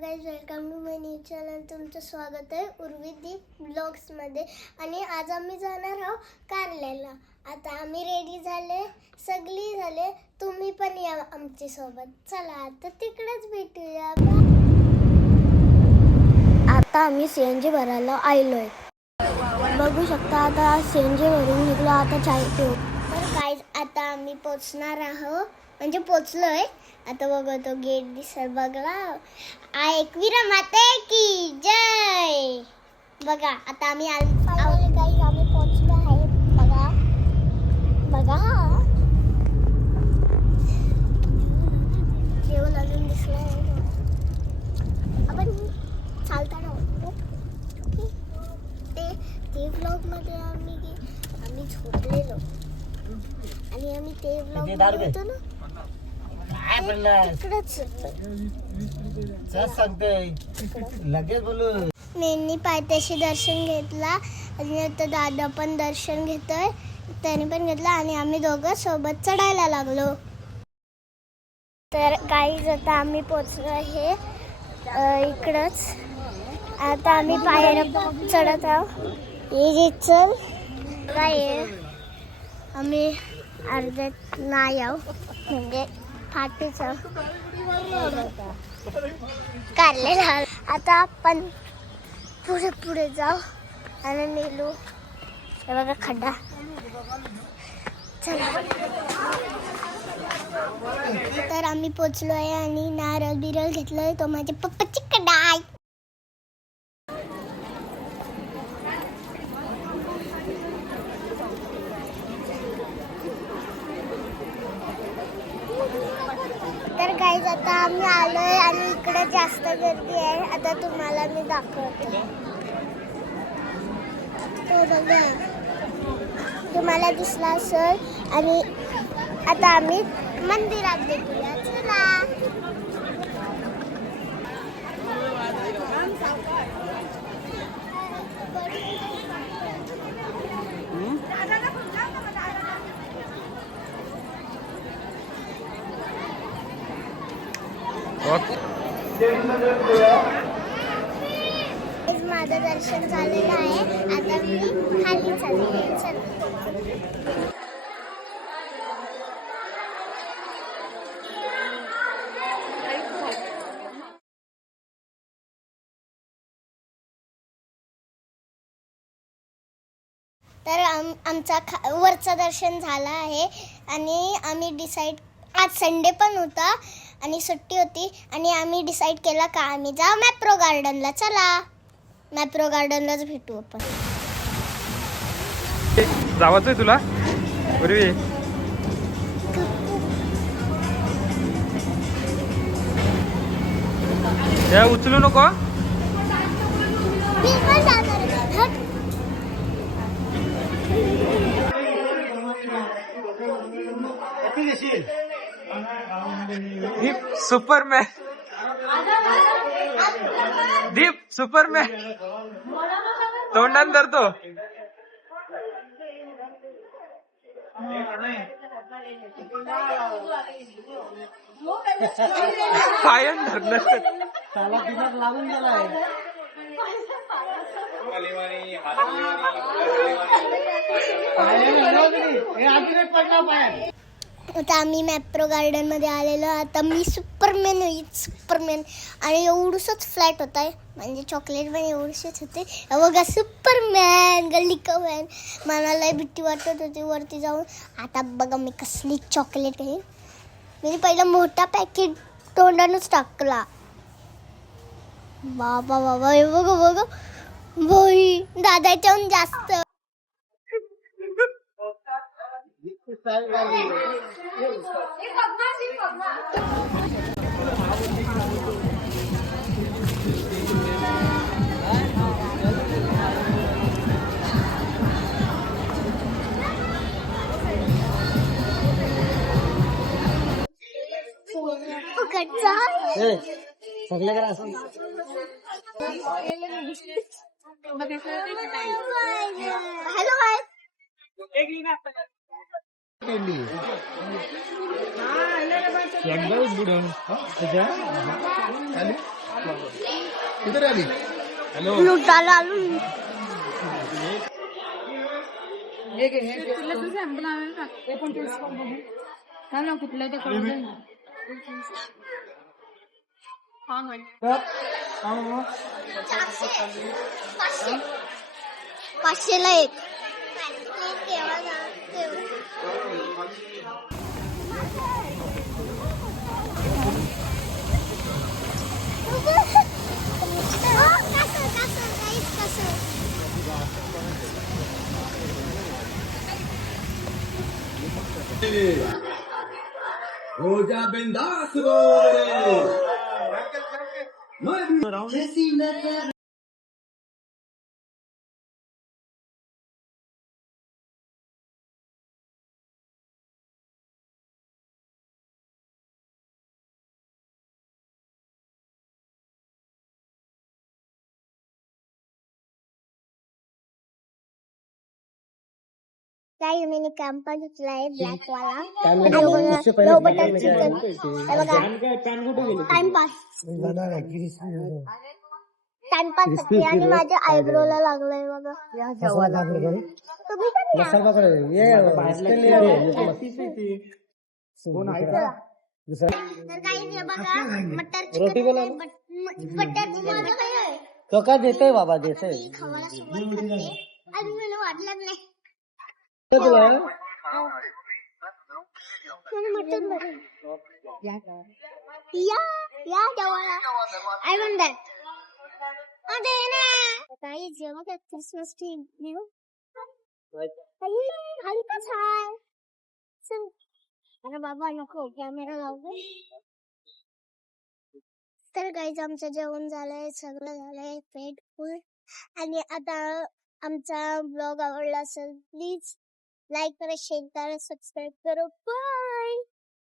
Guys welcome to my new channel. तुमचं स्वागत आहे उर्वीदीप ब्लॉग्समध्ये. आणि आज आम्ही जाणार आहोत कारल्याला. आता आम्ही रेडी झाले, सगळी झाले. तुम्ही पण या आमच्या सोबत. चला आता तिकडेच भेटूया. आता आम्ही सीएनजी भरायला आलोय. बघू शकता आता सीएनजी भरून निघलो. आता चाय पिऊ. तर गाइस आता आम्ही पोचणार आहोत, म्हणजे पोचलोय. आता बघतो गेट दिसत बघला. एकवीरा माते की जय. बघा आता आम्ही फायनली गाइस आम्ही पोचलो आहे. बघा बघा जेवण अजून दिसलं. आपण चालताना ते व्लॉग मध्ये आम्ही झोपलेलो आणि आम्ही ते व्लॉग होतो ना. मी पायथ्याशी दर्शन घेतला आणि आता दादा पण दर्शन घेतोय. त्याने पण घेतला आणि आम्ही दोघं सोबत चढायला लागलो. तर गाईज आता आम्ही पोचलो आहे इकडंच. आता आम्ही पायऱ्या चढत आहोत. ये चल काय आम्ही अर्ध्यात नाही आहोत, म्हणजे फाटीचं काढलेलं. आता आपण पुढे पुढे जाऊ आणि नेलो. हे बघा खड्डा. चला तर आम्ही पोचलो आहे आणि नारळ बिरळ घेतलोय. तो माझ्या पप्पाची कडा आहे. तर गाईज आता आम्ही आलोय आणि इकडे जास्त गर्दी आहे. आता तुम्हाला मी दाखवते. तो बघा तुम्हाला दिसला असेल. आणि आता आम्ही मंदिरात भेटूया. चला माझं दर्शन झालेलं आहे. आता मी खाली चालले. तर आमचा वरचं दर्शन झालं आहे आणि आम्ही डिसाईड, आज संडे पण होता आणि सुट्टी होती आणि आम्ही डिसाईड केला का आम्ही जाऊ मॅप्रो गार्डनला. चला मॅप्रो गार्डनलाच भेटू आपण. जावाचं आहे तुला पूर्वी. या उचलू नको. दीप सुपरमॅन. दीप सुपरमॅन तोंडान धरतो. पायन धरलं त्याला दिमाग लागून गेलाय. आता आम्ही मॅप्रो गार्डन मध्ये आलेलो. आता मी सुपरमॅन होईल. सुपरमॅन आणि एवढूसच फ्लॅट होत आहे, म्हणजे चॉकलेट पण एवढीशीच होते. बघा सुपरमॅन गल्ली का मॅन. मला लय भीती वाटत होती वरती जाऊन. आता बघा मी कसली चॉकलेट आहे. मी पहिला मोठा पॅकेट तोंडानच टाकला. बाबा बाबा हे बघा बघा भाई दादाच्याहून जास्त. Hello Yang bagus budon. Aja. लुटायला आलो. पाचशेला एक. हो जा बिंदास काही मी कॅम्पा घेतलाय ब्लॅक वाला low butter chicken. Timepass timepass आणि माझ्या आयब्रोला लागलंय बघा. तुम्ही तर काही नाही बघा. मटर चिकन बटर चिकन तो का देते बाबा देते खावायला सुरुवात करते आणि मला वाटलं नाही. मटन या जेवायला. I want that. अरे ना काही जेव्हा काय क्रिसमस ट्री न्यू हलकाच हाय. अरे बाबा नको कॅमेरा लावू. तर गाईज आमचं जेवण झालंय, सगळं झालंय पेट फुल. आणि आता आमचा ब्लॉग आवडला असेल प्लीज लाईक करा, शेअर करा, सबस्क्राईब करा. बाय.